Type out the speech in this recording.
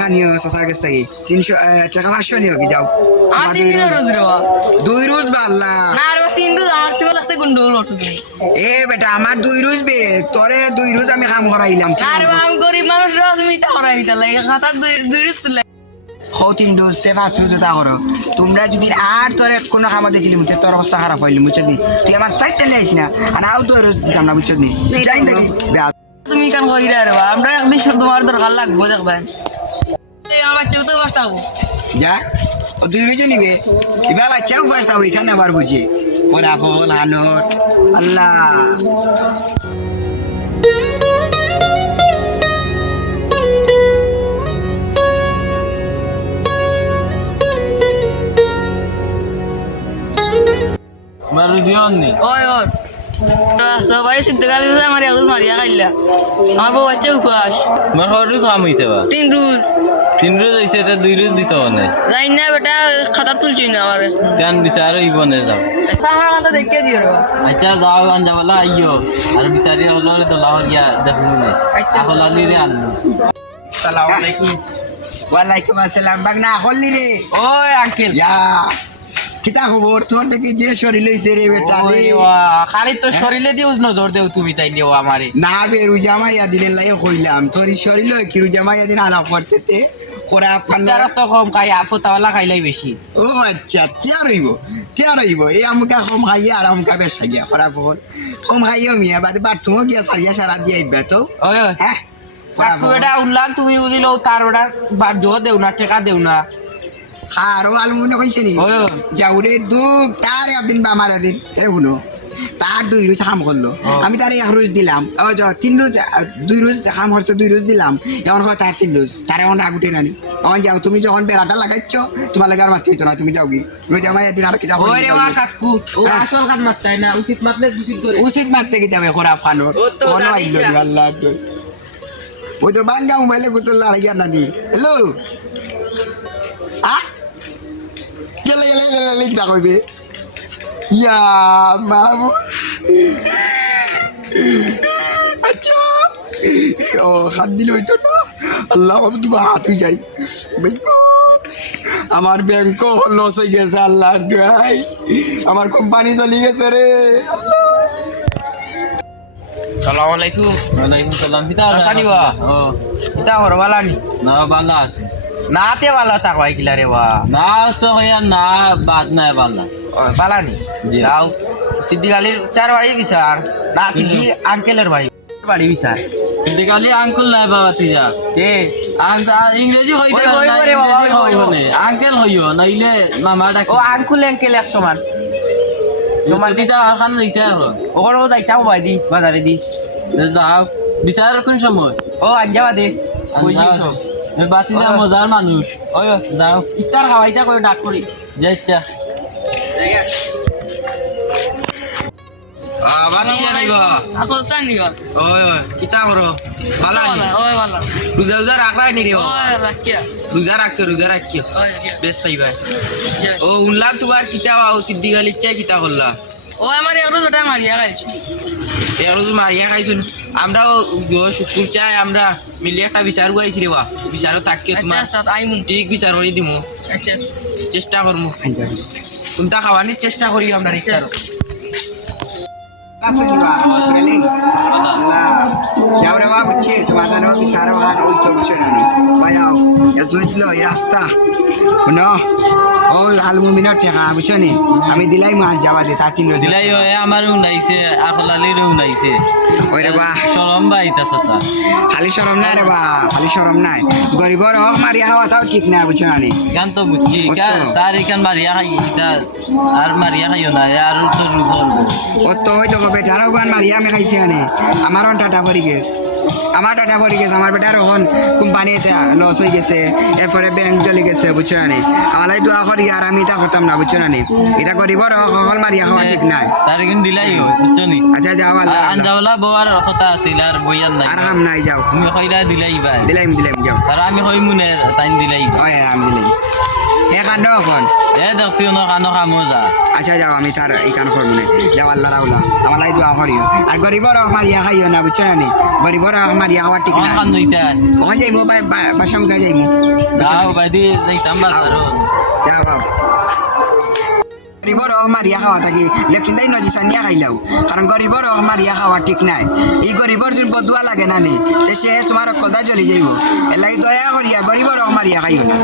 টাকা নিও চাচার কাছ থেকে 300 টাকা 500 নিও কি যাও আমার 3 দিনের রোজ রে বাবা 2 রোজ বাল্লা না রে 3 রোজ আর তুই লাগতে গুন্ডল ওঠো তুমি এ বেটা আমার 2 রোজ বে তোরে 2 রোজ আমি কাম করাইলাম না রে বাবা আমি গরিব মানুষ রে তুমি তা করাই দিতে লাগে খাতা 2 রোজ তুলে তিন রোজ তে 5 রোজ তা করো তোমরা যদি আর তোরে কোনো কাম দেখিলি মুতে তোর অবস্থা খারাপ হইলি মুছে দি তুই আমার সাইডটা লাইছ না আর আউ 2 রোজ দিতাম না মুছে দি যাই নাকি তুমি কেন কইরা রে বাবা আমরা একদিন তোমার দরকার লাগবে দেখবেন এই আমার বাচ্চা তো কষ্ট হবে যা ও 2 রোজ নিবে এবার বাচ্চাও ফাস্ট হবে এখানে আবার বুঝি ওরা ফল আনোর আল্লাহ মারু দিওন নি ওই ওর সবাই সিদ্ধ গালি দিছে আমার এক রোজ মারিয়া খাইলা আমার বউ বাচ্চা উপাস মার হরু সাম হইছে বা 3 রোজ 3 রোজ হইছে এটা 2 রোজ দিতে হবে যাই না বেটা খাতা তুলছি না আমারে গান বিচার হইবনে যাও আমার খাতা দেখিয়ে দিও রে বাবা আচ্ছা যাও গান যাবলা আইও আর বিচারি হলরে তো লাওয়া গিয়া দেখুন না আচ্ছা। হলালি রে আনু আসসালামু আলাইকুম ওয়ালাইকুম আসসালাম বাগনা হললি রে ওই আঙ্কেল ইয়া কিতা খবর তোর দেখি যে শরীর লইছে রে বেটা রে খালি তো শরীরে দিও নজর দেও তুমি তাই নিও আমারে না বে রুজামাইয়া দিনের লাগে কইলাম তোর শরীর কি রুজামাইয়া দিন আলাপ করতে কোরা যারা তো কম খাই আফতাওয়ালা খাইলাই বেশি ও আচ্ছা তিয়া রইব এই আমুকা কম খাইয়া আর আমুকা বেশা গিয়া খারাপ হল কম খাইও মিয়া বাদে বাথরুমও গিয়া সারিয়া সারা দিয়ে আইবা তো ওই হ্যাঁ কাকু বেটা উল্লাম তুমি উলিলো তার বেটা বাধ্য দেও না টেকা দেও না আরো আলমুনে কইছে নি ওই যাউরে দুঃখ তার একদিন বা আমার একদিন এ শুনো তার 2 রোজ কাম করলো আমি তার 1 রোজ দিলাম 3 রোজ 2 রোজ কাম করছে 2 রোজ দিলাম এখন হয় তার 3 রোজ তার এখন আগুটে রানি এখন যাও তুমি যখন বেড়াটা লাগাইছ তোমার লাগে আর মাতি হইতো না তুমি যাও কি রোজ আমার একদিন আর কি যাও ওই রে ওয়া কাকু ও আসল কাজ মারতাই না উচিত মাপলে উচিত করে উচিত মারতে কি যাবে করা ফানোর ও তো কোন জানি আইলো না। আল্লাহ তো ওই তো বাঙ্গা মোবাইলে গুতল লাগাইয়া নানি হ্যালো আ গেলে লিখা কইবে ইয়া মামু আচ্ছা ও হাত দিলে হইতো না আল্লাহ আমি তোমার হাত হয়ে যাই আমার ব্যাংক লস হয়ে গেছে আল্লাহ ভাই আমার কোম্পানি চলে গেছে রে সালাম আলাইকুম ওয়ালাইকুম সালাম কিতা আসানি বা ও কিতা হর বালানি না বালা আছে না তে বালা তা কই কিলা রে ওয়া না তো হইয়া না বাদ না বালা বালানি জি। যাও সিদ্ধি গালির 4 বাড়ি বিচার না সিদ্ধি আঙ্কেলের বাড়ি বাড়ি বিচার সিদ্দিকালি আঙ্কুল নাই বাবা তিজা কে ইংরেজি হইতে ওই রে বাবা, ওই আঙ্কেল হইও নাইলে মামা ডাক ও আঙ্কুল আঙ্কেল এক সমান তোমার কিতা আখান লইতে এখন ওরও যাইতাম ভাই দি বাজারে দি যাও বিচার কোন সময় ও আঞ্জাবা দে কই দিছো বাতিজা মজার মানুষ ওই যাও ইস্তার খাওয়াইতা কই ডাক করি যাচ্ছা বাতি জানিবা আকল চানি গো ওই কিতা করো বালানি ওই বালা রোজা রোজা রাখরাই নি রে ওই রাখিয়া রোজা রাখিও ওই বেশ পাইবা ও উনলাম তোমার কিতা সিদ্ধি গালির চাই কিতা করলা ও আমার এক রোজ ওটা মারিয়া খাইছি এর রোজ মারিয়া খাইছুন আমরাও শুকুর চাই আমরা মিলে একটা বিচার গাইছি রে বা বিচারও থাককে আচ্ছা তোমার আচ্ছা আইমু ঠিক বিচার করে দিমু আচ্ছা চেষ্টা করমু কোনটা খাওয়ানির চেষ্টা করি আমরা ইচ্ছার যাও রে বাবা বুঝছে সমাধান হবে সারা হাট ওই চলছে না ভাইয়াও জুইছিল এই রাস্তা শুনো ওই আলমুমিনের টেকা বুঝছো নি আমি দিলাই মাছ যাবা দে তার 3 রোজ দিলাই আমারও নাইছে আকলালিরও নাইছে ওই রে বা শরম বাইতাছে স্যার খালি শরম নাই রে বা খালি শরম নাই গরিবর হক মারিয়া খাওয়া তাও ঠিক নাই বুঝছো না নি গান তো বুঝছি তার এখান মারিয়া খাই আর মারিয়া খাইও না আর তো রুজর ও তো ওই তো বেটারও গান মারিয়া আমি খাইছি আনে আমার টাটা পড়ি গেছে আমার বেটার ওখান কোম্পানিতে লস হয়ে গেছে এরপরে ব্যাংক চলে গেছে বুঝছো না নি আমার দোয়া করি আর আমি এটা করতাম না বুঝছো না নি এটা গরিবর হক মারিয়া খাওয়া ঠিক নাই তার এখান দিলাই বুঝছো নি আচ্ছা যাও আঞ্জাওয়ালা বউয়ার কথা আছিল আর বইয়ার নাই আর হাম নাই যাও তুমি কইলা দিলাই ভাই দিলাম যাও আর আমি কই মুনে তাইন দিলাই ওই আমি দিলাম এ কান্ড এখন এ দেখছি অন্য কানো কামো যা আচ্ছা যাও আমি তার এই কান করবো না যাও আল্লাহ রাউলা আমার লাই দোয়া করিও আর গরিবর মারিয়া খাইও না বুঝছো না নি গরিবর মারিয়া খাওয়া ঠিক না কান লইতা ওখানে যাইমু বাসা মুখে যাইমু যাও বাইদি যাইতাম বাজার যাও বাবু গরিবর মারিয়া খাওয়া থাকি লেফটিন নজি সানিয়া খাইলাও কারণ গরিবর মারিয়া খাওয়া ঠিক নাই এই গরিবর যোন বদুয়া লাগে না নি সে তোমার কলদা জ্বলি যাইব এর লাগি দয়া করিয়া গরিবর মারিয়া খাইও না